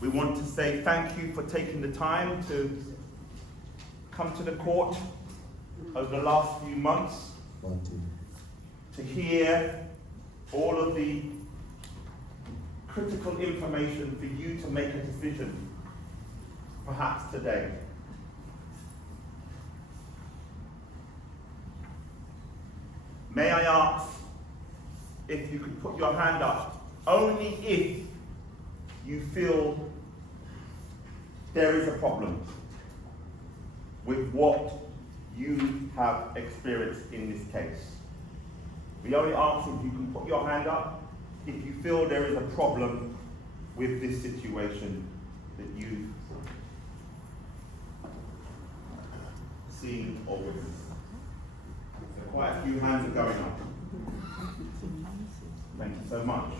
We want to say thank you for taking the time to come to the court over the last few months to hear all of the critical information for you to make a decision, perhaps today. May I ask if you could put your hand up only if you feel there is a problem with what you have experienced in this case. We only ask if you can put your hand up if you feel there is a problem with this situation that you've seen or witnessed. So quite a few hands are going up. Thank you so much.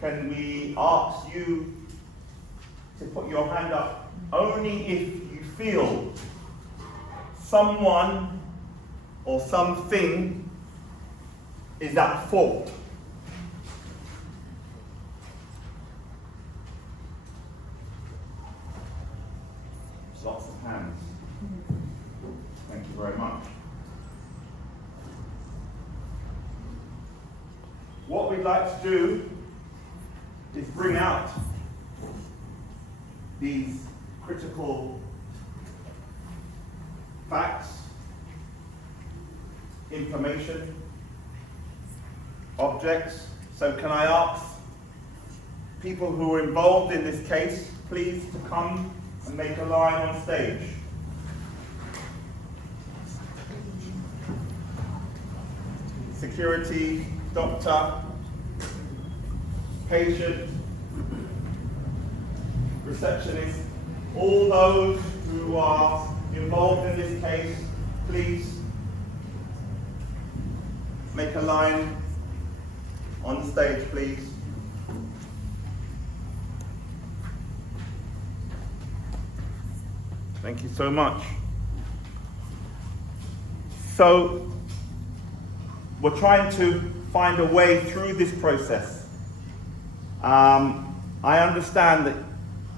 Can we ask you to put your hand up only if you feel someone or something is at fault? Lots of hands. Thank you very much. What we'd like to do is bring out these critical facts, information, objects. So can I ask people who are involved in this case, please, to come and make a line on stage. Security, doctor, patient, receptionist, all those who are involved in this case, please make a line on stage, please. Thank you so much. So, we're trying to find a way through this process. I understand that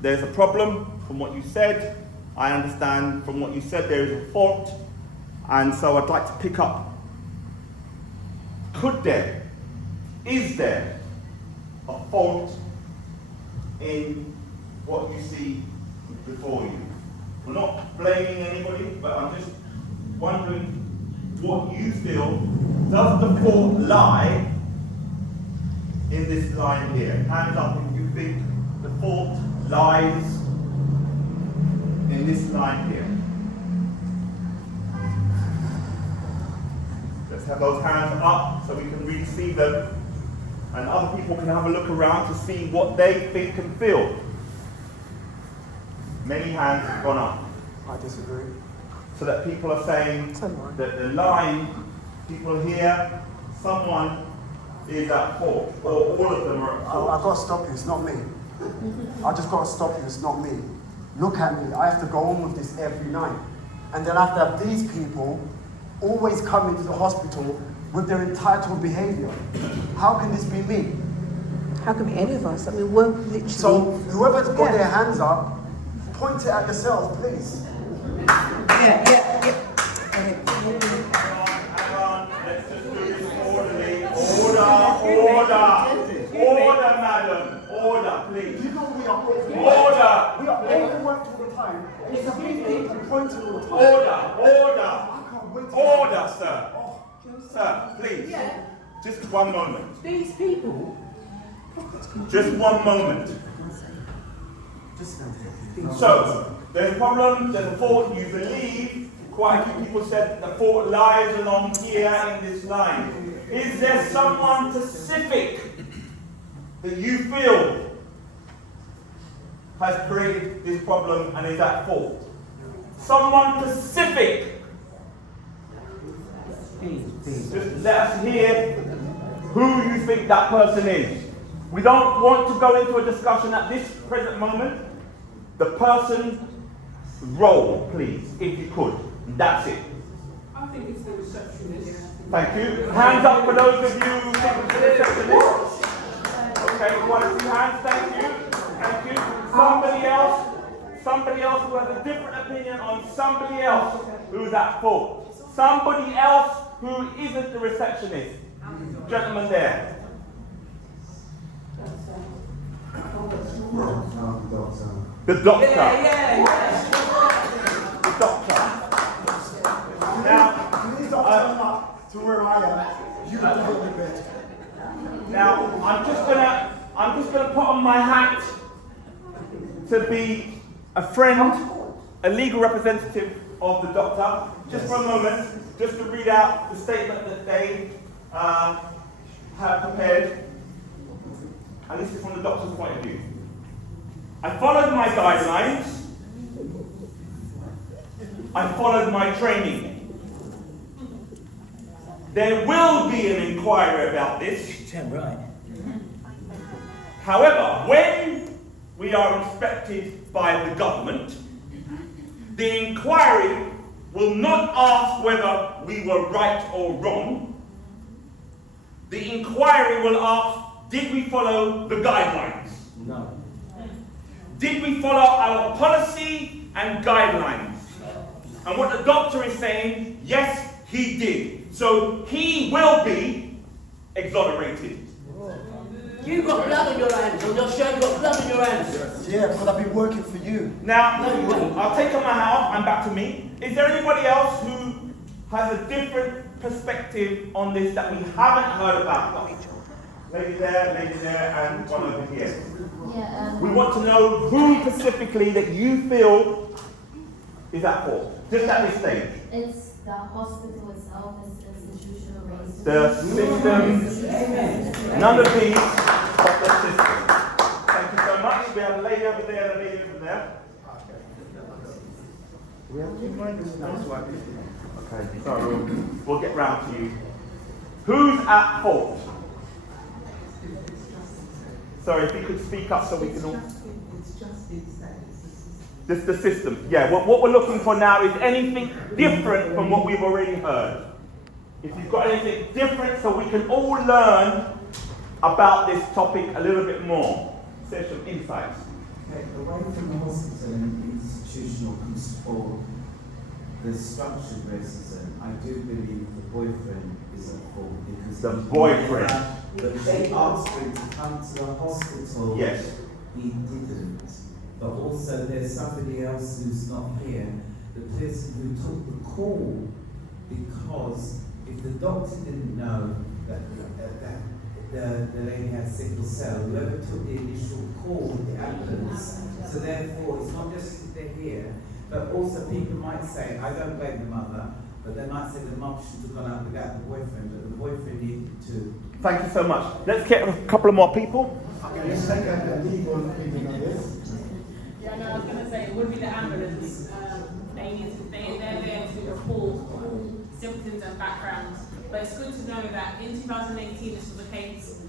there's a problem from what you said. I understand from what you said there is a fault. And so I'd like to pick up. Is there a fault in what you see before you? We're not blaming anybody, but I'm just wondering what you feel. Does the fault lie in this line here? Hands up if you think the fault lies in this line here. Let's have those hands up so we can really see them, and other people can have a look around to see what they think and feel. Many hands have gone up. I disagree. So that people are saying that the line, people here, someone is at fault, or all of them are at fault. I've got to stop you, it's not me. I just got to stop you, it's not me. Look at me, I have to go on with this every night. And then I have to have these people always come into the hospital with their entitled behaviour. How can this be me? How can be any of us? I mean, we're literally... So whoever's got their hands up, point it at yourselves, please. Yeah. Hang on, let's just do this orderly. Order, madam. Order, please. You know we are overworked. Order. We are overworked all the time. It's a big thing to point all the time. Order. I can't wait to Order, sir. Sir, please. Yeah. Just one moment. These people... Just one moment. Just So, there's a problem, there's a fault, you believe, quite a few people said the fault lies along here in this line. Is there someone specific that you feel has created this problem and is at fault? Someone specific. Just let us hear who you think that person is. We don't want to go into a discussion at this present moment. The person's role, please, if you could. That's it. I think it's the receptionist. Thank you. Hands up for those of you who think it's the receptionist. Okay, quite a few hands. Thank you. Thank you. Somebody else who has a different opinion on somebody else who's at fault. Somebody else who isn't the receptionist. Gentleman there. The doctor. The doctor. Now, Please don't turn up to where I am. You can put me bed. now I'm just gonna put on my hat to be a friend, a legal representative of the doctor. Just for a moment, just to read out the statement that they have prepared. And this is from the doctor's point of view. I followed my guidelines. I followed my training. There will be an inquiry about this. Right. However, when we are inspected by the government, the inquiry will not ask whether we were right or wrong. The inquiry will ask, did we follow the guidelines? No. Did we follow our policy and guidelines? And what the doctor is saying, yes, he did. So he will be exonerated. You've got blood on your hands. On your shirt, you've got blood on your hands. Yeah, because I've been working for you. Now, No, you wouldn't. I'll take on my hat off and back to me. Is there anybody else who has a different perspective on this that we haven't heard about? Lady there, and one over here. Yeah, We want to know who specifically that you feel is at fault, just at this stage. it's the hospital itself, it's institutional racism. The system, none of these, but the system. Thank you so much. We have a lady over there and a lady over there. We have 2 minutes now. Okay, so we'll get round to you. Who's at fault? Sorry, if you could speak up so we can all... Just the system. Yeah, what we're looking for now is anything different from what we've already heard. If you've got anything different so we can all learn about this topic a little bit more. Share some insights. Okay, away from the hospital and institutional support, the structured racism, I do believe the boyfriend is at fault because The boyfriend. But they asked him to come to the hospital. Yes. He didn't. But also there's somebody else who's not here, the person who took the call, because if the doctor didn't know that the lady had sickle cell, whoever took the initial call with the ambulance, so therefore it's not just that they're here, but also people might say, I don't blame the mother, but they might say the mum should have gone out without the boyfriend, but the boyfriend needed to. Thank you so much. Let's get a couple of more people. Okay, let's take a legal opinion on this. Yeah, no, I was going to say, it would be the ambulance. They're there to report symptoms and backgrounds. But it's good to know that in 2018, this was a case,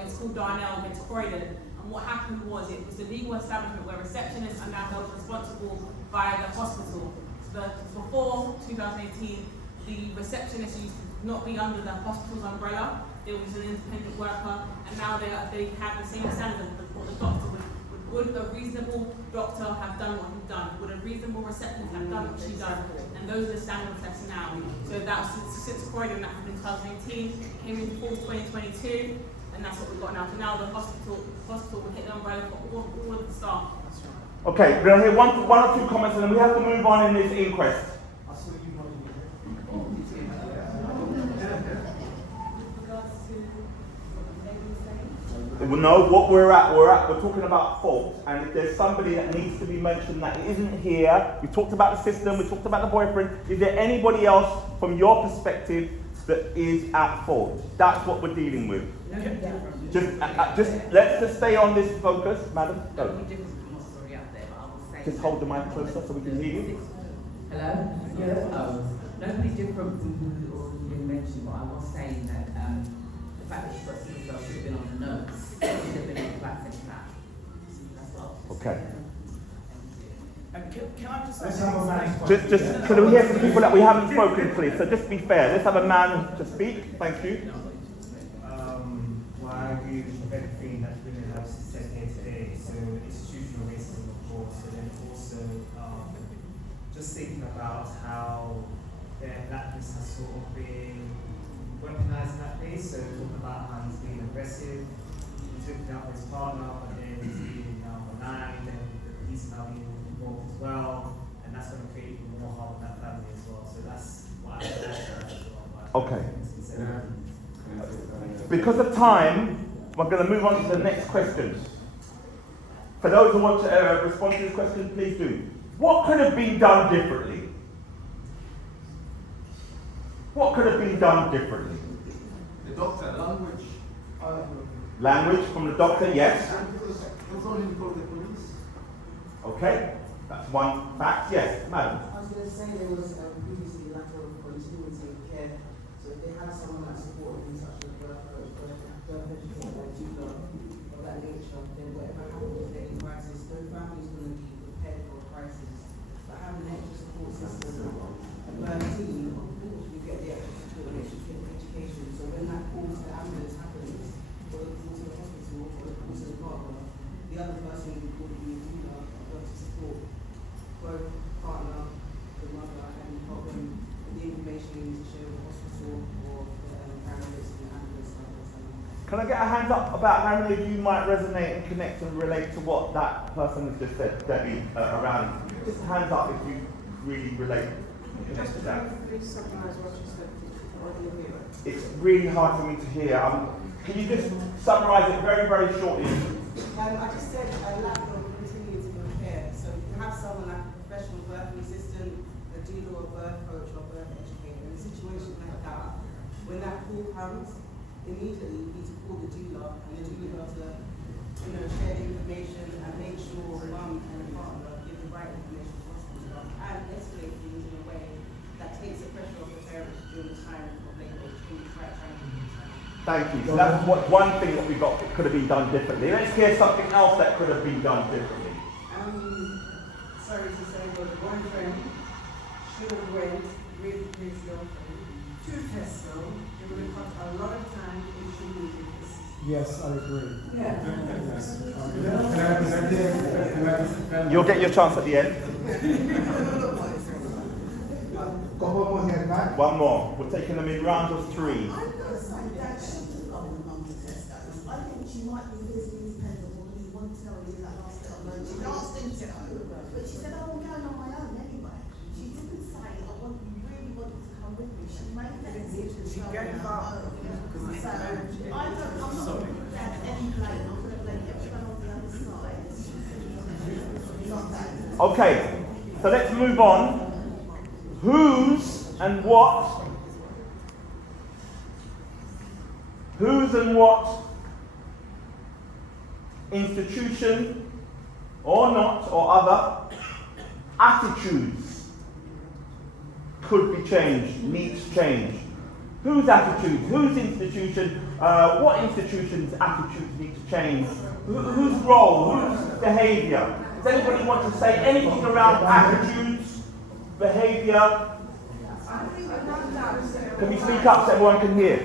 it's called Darnell against Croydon. And what happened was, it was the legal establishment where receptionists are now held responsible by the hospital. So before 2018, the receptionist used to not be under the hospital's umbrella. They was an independent worker, and now they have the same standard for the doctor. Would a reasonable doctor have done what he's done? Would a reasonable receptionist have done what she's done? And those are the standard tests now. So that's since Croydon, that happened in 2018, came into force 2022, and that's what we've got now. So now the hospital will hit the umbrella for all of the staff. Okay, we're going to hear one or two comments and then we have to move on in this inquest. No, what we're talking about fault, and if there's somebody that needs to be mentioned that isn't here, we talked about the system, we talked about the boyfriend, is there anybody else from your perspective that is at fault? That's what we're dealing with. Just let's just stay on this focus, madam. Go. Just hold the mic closer so we can hear you. Hello? Yes. Nobody different from who already been mentioned, but I was saying that the fact that she got sickle cell should have been on the notes. Should have been on the vaccine plan. That's all. Okay. Can I just Let's have a man. Just can we hear from people that we haven't spoken, please? So just be fair. Let's have a man to speak. Thank you. Well, I agree with everything that's been said here today. So institutional racism, of course, and then case, so talking about how he's being aggressive, he took it out with his partner, but then he's being now maligned, and the police are now being involved as well, and that's going to create even more harm in that family as well. So that's what I heard as well. Okay. Because of time, we're going to move on to the next questions. For those who want to respond to this question, please do. What could have been done differently? What could have been done differently? The doctor, language. Language from the doctor, yes. What's only called the police? Okay, that's one fact. Yes, madam. I was going to say there was previously lack of continuity of care. So if they had someone that supported in such a birth educator like doula of that nature, then whatever happened with any crisis, no family is going to be prepared for a crisis. But having an extra support system, a birth team, you get the extra support and extra education. So when that call to the ambulance happens, or the call to the hospital, or the call to the partner, the other person would be a doula, to support both partner, the mother, and help them with the information they need to share with the hospital or the paramedics and the ambulance. Can I get a hand up about how many of you might resonate and connect and relate to what that person has just said, Debbie, around? Just hands up if you really relate and connect to that. It's really hard for me to hear. Can you just summarise it very, very shortly? I just said a lack of continuity of care. So you have someone like a professional birthing assistant, a doula or birth coach or birth educator. In a situation like that, when that call comes, immediately you need to call the doula, and the doula to, share the information and make sure mum and partner give the right information to hospital and escalate things in a way that takes the pressure off the parents during the time of labor, during the right time. Thank you. So that's one thing that we got that could have been done differently. Let's hear something else that could have been done differently. Sorry to say, but boyfriend should have went with his girlfriend to Tesco. It would have cost a lot of time if she needed this. Yes, I agree. Yeah. You'll get your chance at the end. Got one more here, Matt. One more. We're taking them in rounds of 3. I'm not saying that she didn't go with mum to Tesco's. I think she might be physically independent or he wanted to tell you that last bit of money. She asked him to go, but she said, oh, I'm going on my own anyway. She didn't say, I want you really wanted to come with me. She made that decision. She gave up. So, I'm not that any blame. I'm going to blame everyone on the other side. Not that. Okay, so let's move on. Whose and what institution or not or other attitudes could be changed, needs change? Whose attitudes, whose institution, what institution's attitudes need to change? Whose role, whose behaviour? Does anybody want to say anything around attitudes, behaviour? Can we speak up so everyone can hear?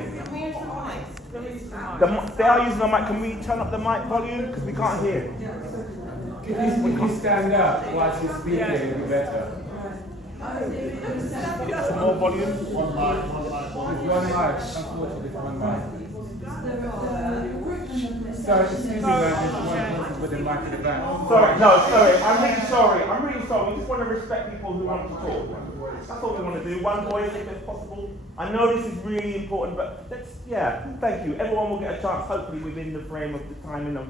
They are using the mic. Can we turn up the mic volume? Because we can't hear. If you stand up while she's speaking, it'll be better. Some more volume? One mic, unfortunately, one mic. Sorry, excuse me, man, there's one person with the mic in the back. Sorry, no, sorry. I'm really sorry. We just want to respect people who want to talk. That's all we want to do. One voice, if it's possible. I know this is really important, but thank you. Everyone will get a chance, hopefully, within the frame of the timing of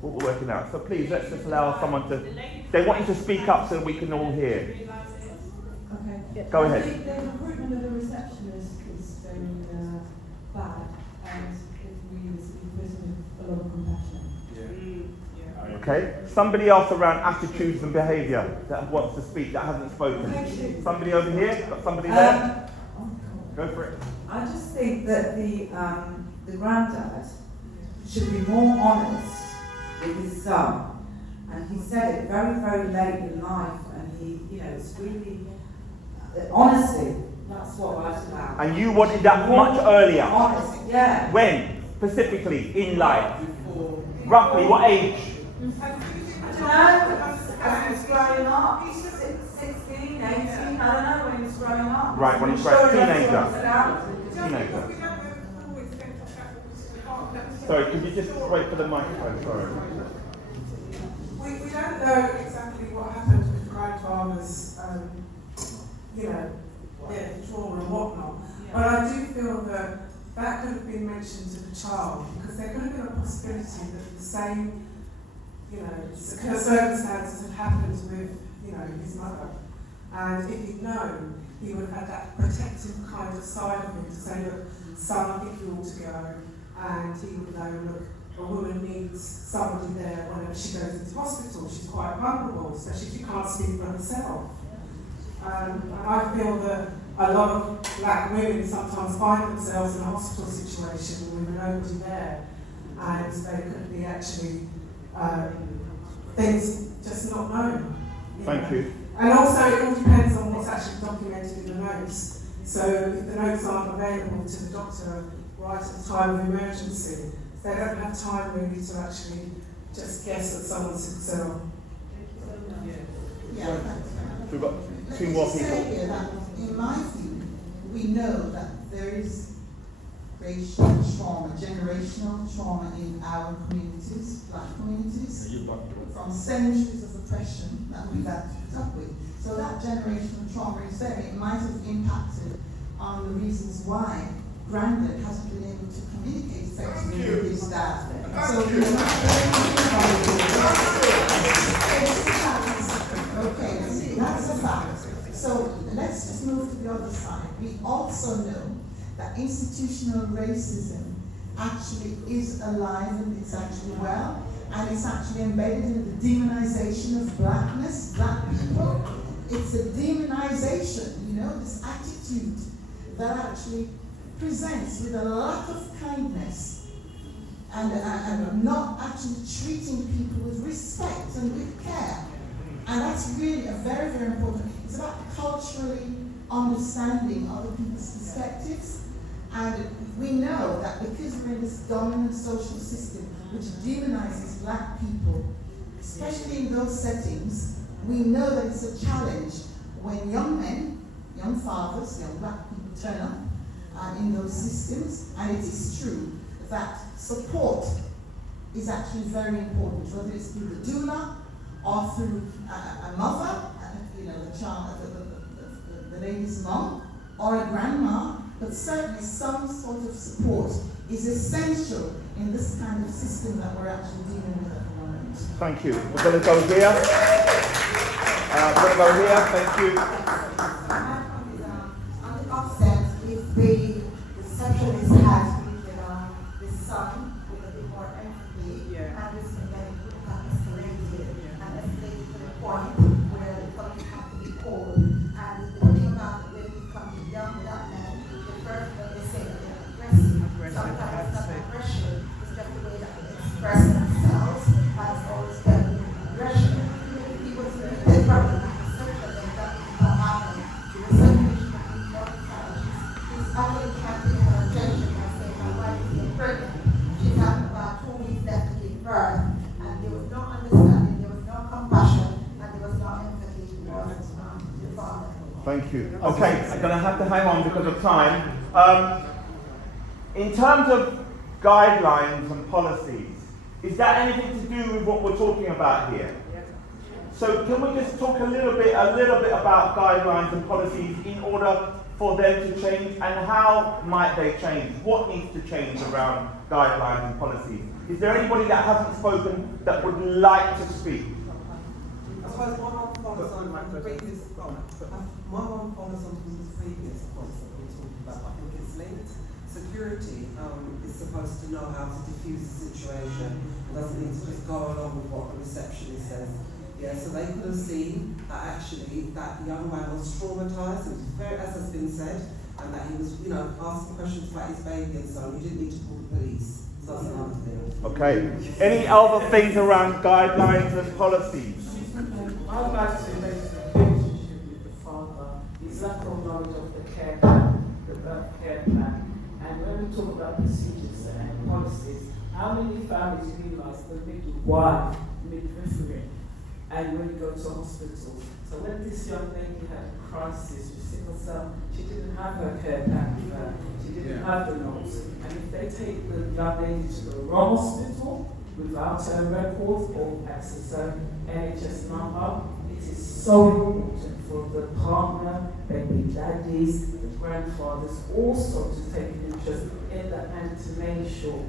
what we're working out. So please, let's just allow someone to. They want you to speak up so we can all hear. Okay. Go ahead. The recruitment of the receptionist is very bad, and it really is a lot of compassion. Okay. Somebody else around attitudes and behaviour that wants to speak that hasn't spoken. Somebody over here. Got somebody there. Go for it. I just think that the granddad should be more honest with his son, and he said it very, very late in life, and he, it's really honesty. That's what life's about. And you wanted that much earlier. Honest, yeah. When specifically in life? Roughly what age? I don't know. As he was growing up, 16, 18, I don't know when he was growing up. Right, when he's growing up. Teenager. Sorry, could you just wait for the microphone? Sorry. We don't know exactly what happened with grandfather's, trauma and whatnot. But I do feel that that could have been mentioned to the child, because there could have been a possibility that the same, circumstances had happened with, his mother. And if he'd known, he would have had that protective kind of side of him to say, look, son, I think you ought to go. And he would know, look, a woman needs somebody there whenever she goes into hospital. She's quite vulnerable, especially if she can't speak for herself. And I feel that a lot of black women sometimes find themselves in a hospital situation with nobody there, and they could be actually things just not known. Thank you. And also, it all depends on what's actually documented in the notes. So if the notes aren't available to the doctor right at the time of emergency, they don't have time really to actually just guess that someone's sick cell. Yeah. We've got two more people. Say here that, in my view, we know that there is racial trauma, generational trauma in our communities, black communities, from centuries of oppression that we've had to put up with. So that generational trauma is there. It might have impacted on the reasons why Grandad hasn't been able to communicate effectively with his dad. So okay, that's a fact. So let's just move to the other side. We also know that institutional racism actually is alive and it's actually well, and it's actually embedded in the demonization of blackness, black people. It's a demonization, this attitude that actually presents with a lack of kindness and not actually treating people with respect and with care. And that's really a very, very important. It's about culturally understanding other people's perspectives. And we know that because we're in this dominant social system which demonizes black people, especially in those settings, we know that it's a challenge when young men, young fathers, young black people turn up in those systems. And it is true that support is actually very important, whether it's through the doula or through a mother, the child, the lady's mom, or a grandma, but certainly some sort of support is essential in this kind of system that we're actually dealing with at the moment. Thank you. We're going to go here. We're going to go here. Thank you. On the offset, if the receptionist has the son with a bit more empathy, and this can then escalated and escalated to the point where the police have to be called. And the thing about when we come to young black men, the first thing they say that they're aggressive. Sometimes it's not aggression, it's just the way that they express themselves, and it's always dealt with aggression. If he was to be probably not research that they got to happen, the research of these challenges is actually catching her attention by saying my wife is getting pregnant. She's having about 2 weeks left to give birth, and there was no understanding, there was no compassion, and there was no empathy towards the father. Thank you. Okay, I'm going to have to hang on because of time. In terms of guidelines and policies, is that anything to do with what we're talking about here? So can we just talk a little bit about guidelines and policies in order for them to change, and how might they change? What needs to change around guidelines and policies? Is there anybody that hasn't spoken that would like to speak? I suppose one follows on the previous points that we talked about. I think it's linked. Security is supposed to know how to diffuse the situation and doesn't need to just go along with what the receptionist says. Yeah, so they could have seen that actually that young man was traumatized, and very, as has been said, and that he was, asking questions about his baby and so on. You didn't need to call the police. So that's another thing. Okay. Any other things around guidelines and policies? I'd like to raise the relationship with the father, his lack of knowledge of the care plan, the birth care plan. And when we talk about procedures and policies, how many families realize the midwife, midwifery, and when you go to hospital. So when this young lady had a crisis with sickle cell, she didn't have her care plan with her. She didn't have the notes. And if they take the young lady to the wrong hospital without her records or access her NHS number, it is so important for the partner, baby daddies, the grandfathers also to take an interest in the antenatal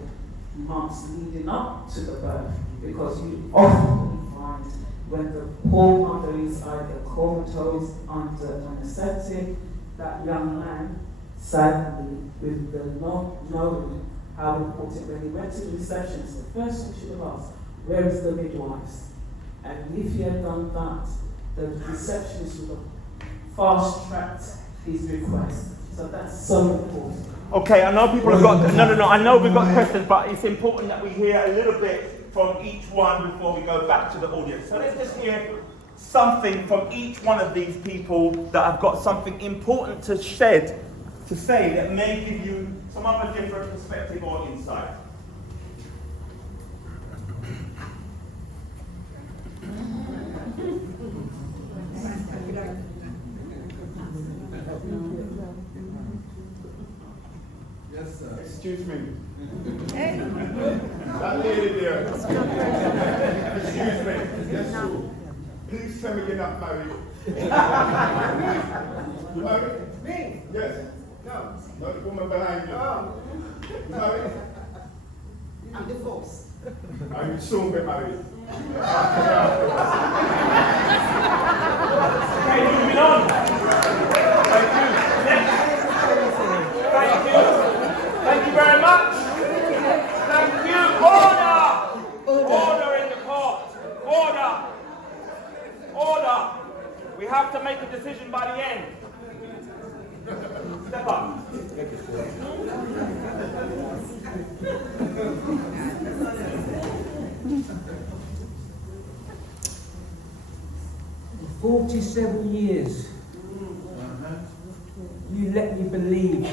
months leading up to the birth, because you often find when the poor mother is either comatose, under anesthetic, that young man, sadly, with the not knowing how important, when he went to the receptionist, the first thing she would ask, where is the midwives? And if he had done that, the receptionist would have fast-tracked his request. So that's so important. Okay, I know people have got, no, I know we've got questions, but it's important that we hear a little bit from each one before we go back to the audience. So let's just hear something from each one of these people that have got something important to say that may give you some other different perspective or insight. Yes, sir. Excuse me. That lady there. Excuse me. Yes. Please tell me you're not married. You married? Me? Yes. No. Not the woman behind you. You married? I'm divorced. And you soon be married. Okay, moving on. Thank you. Next. Thank you. Thank you very much. Thank you. Order! Order in the court. Order. Order. We have to make a decision by the end. Step up. For 47 years, you let me believe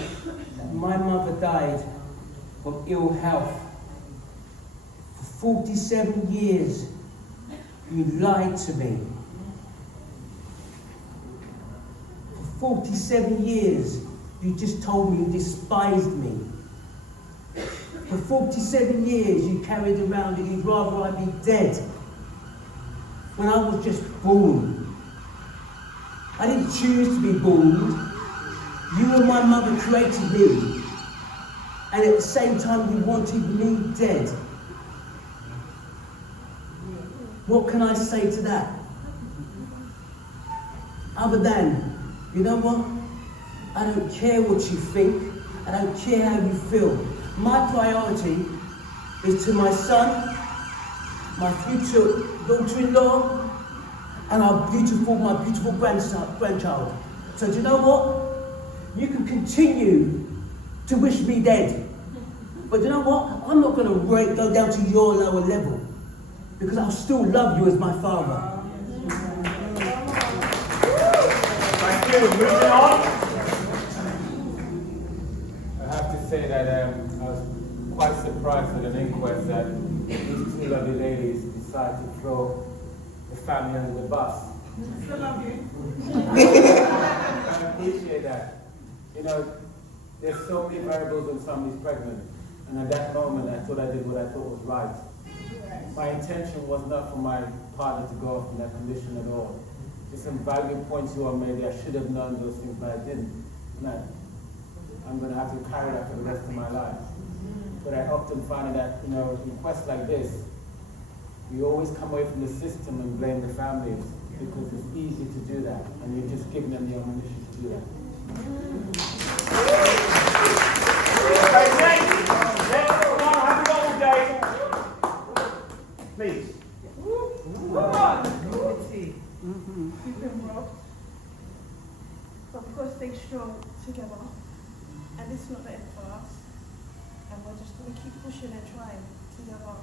that my mother died of ill health. For 47 years, you lied to me. For 47 years, you just told me you despised me. For 47 years, you carried around that you'd rather I be dead when I was just born. I didn't choose to be born. You and my mother created me, and at the same time you wanted me dead. What can I say to that? Other than, you know what? I don't care what you think. I don't care how you feel. My priority is to my son, my future daughter-in-law, and my beautiful grandchild. So do you know what? You can continue to wish me dead. But you know what? I'm not going to go down to your lower level, because I'll still love you as my father. Thank you. Moving on. I have to say that I was quite surprised at an inquest that these two lovely ladies decided to throw the family under the bus. Still love you. I appreciate that. You know, there's so many variables when somebody's pregnant, and at that moment I thought I did what I thought was right. My intention was not for my partner to go off in that condition at all. Just some valuable points you all made. I should have known those things, but I didn't. And I'm going to have to carry that for the rest of my life. But I often find that, you know, in quests like this, we always come away from the system and blame the families, because it's easy to do that, and you're just giving them the ammunition to do that. Okay, next. Come on, happy old day. Please. We've been robbed, but we've got to stay strong together, and this is not the end for us, and we're just going to keep pushing and trying together.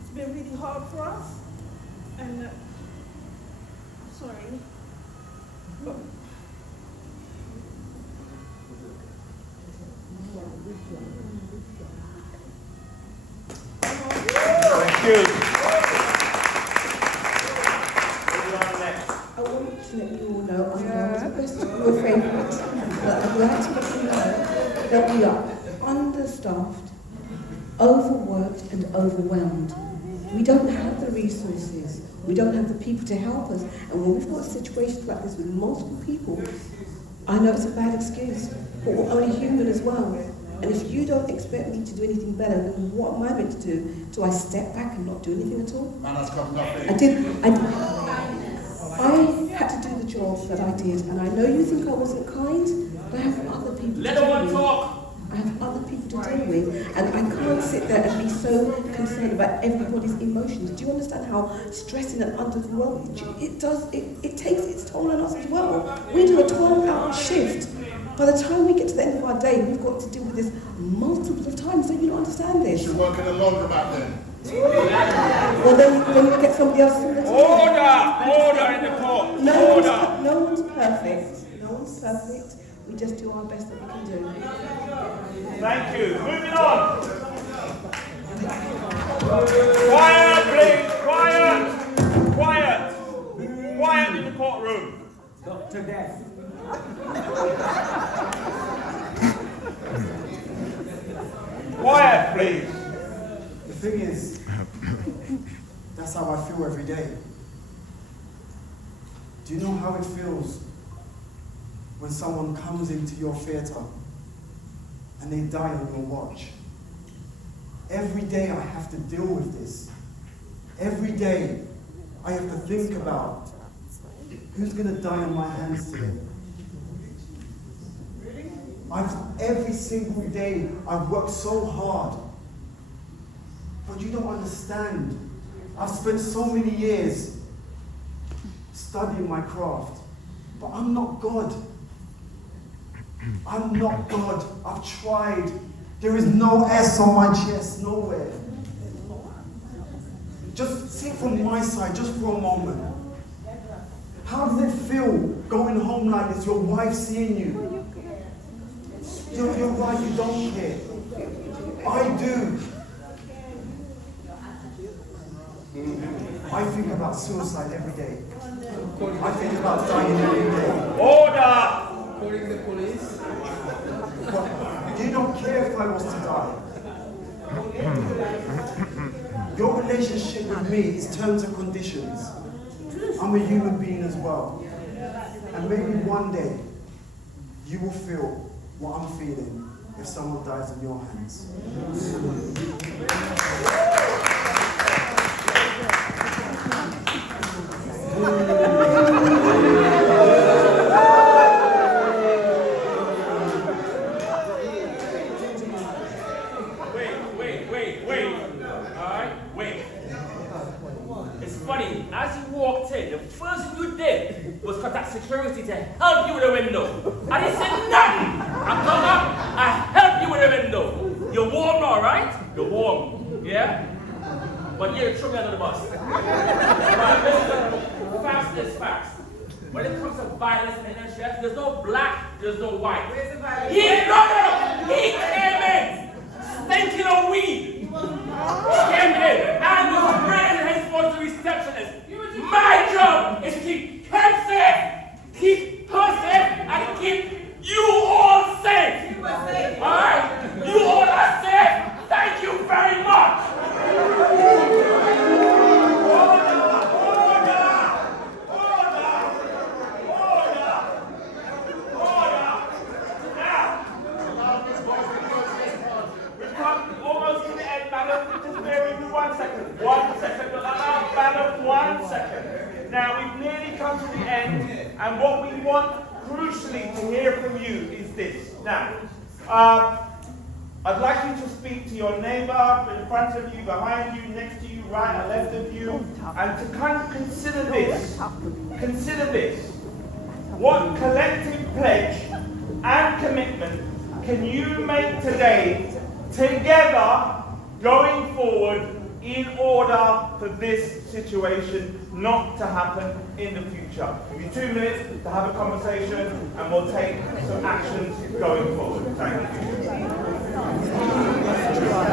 It's been really hard for us, and I'm sorry, but thank you. to let you all know, I'm not best of your favourites, but I'd like to let you know that we are understaffed, overworked and overwhelmed. We don't have the resources, we don't have the people to help us, and when we've got situations like this with multiple people, I know it's a bad excuse, but we're only human as well. And if you don't expect me to do anything better, then what am I meant to do? Do I step back and not do anything at all? Man has got nothing. I had to do the job that I did, and I know you think I wasn't kind, but I have other people Let to deal one with. talk. I have other people to deal with, and I can't sit there and be so concerned about everybody's emotions. Do you understand how stressing and underwhelming it takes its toll on us as well? We do a 12-hour shift. By the time we get to the end of our day, we've got to deal with this multiple of times. Don't you not understand this? You should work in a laundromat then. Well, then you get somebody else to do it. Order in the court. No one's perfect. No one's perfect. We just do our best that we can do. Thank you. Moving on. Quiet, please. Quiet. Quiet. Quiet in the courtroom. Dr. Death. Quiet, please. The thing is, that's how I feel every day. Do you know how it feels when someone comes into your theatre and they die on your watch? Every day I have to deal with this. Every day I have to think about who's going to die on my hands today. Every single day I've worked so hard, but you don't understand. I've spent so many years studying my craft, but I'm not God. I'm not God. I've tried. There is no S on my chest, nowhere. Just see it from my side, just for a moment. How does it feel going home like this, your wife seeing you? You're right, you don't care. I do. I think about suicide every day. I think about dying every day. Order! Calling the police. You don't care if I was to die. Your relationship with me is terms and conditions. I'm a human being as well. And maybe one day, you will feel what I'm feeling if someone dies in your hands. Wait. Alright, wait. It's funny, as you walked in, the first thing you did was contact security to help you with the window. I didn't say nothing. I come up, I helped you with the window. You're warm now, right? You're warm, yeah? But yeah, throw me under the bus. Facts is facts. When it comes to violence and NHS, there's no black, there's no white. Where's the violence? He came in, stinking of weed. Came in, and was brand henceforth the receptionist. My job is to keep him safe, keep her safe, and keep you all safe. Alright? You all are safe. Thank you very much. Now, we've nearly come to the end, and what we want crucially to hear from you is this. Now, I'd like you to speak to your neighbour in front of you, behind you, next to you, right and left of you, and to kind of consider this. Consider this. What collective pledge and commitment can you make today, together, going forward, in order for this situation not to happen in the future? Give you 2 minutes to have a conversation, and we'll take some actions going forward. Thank you.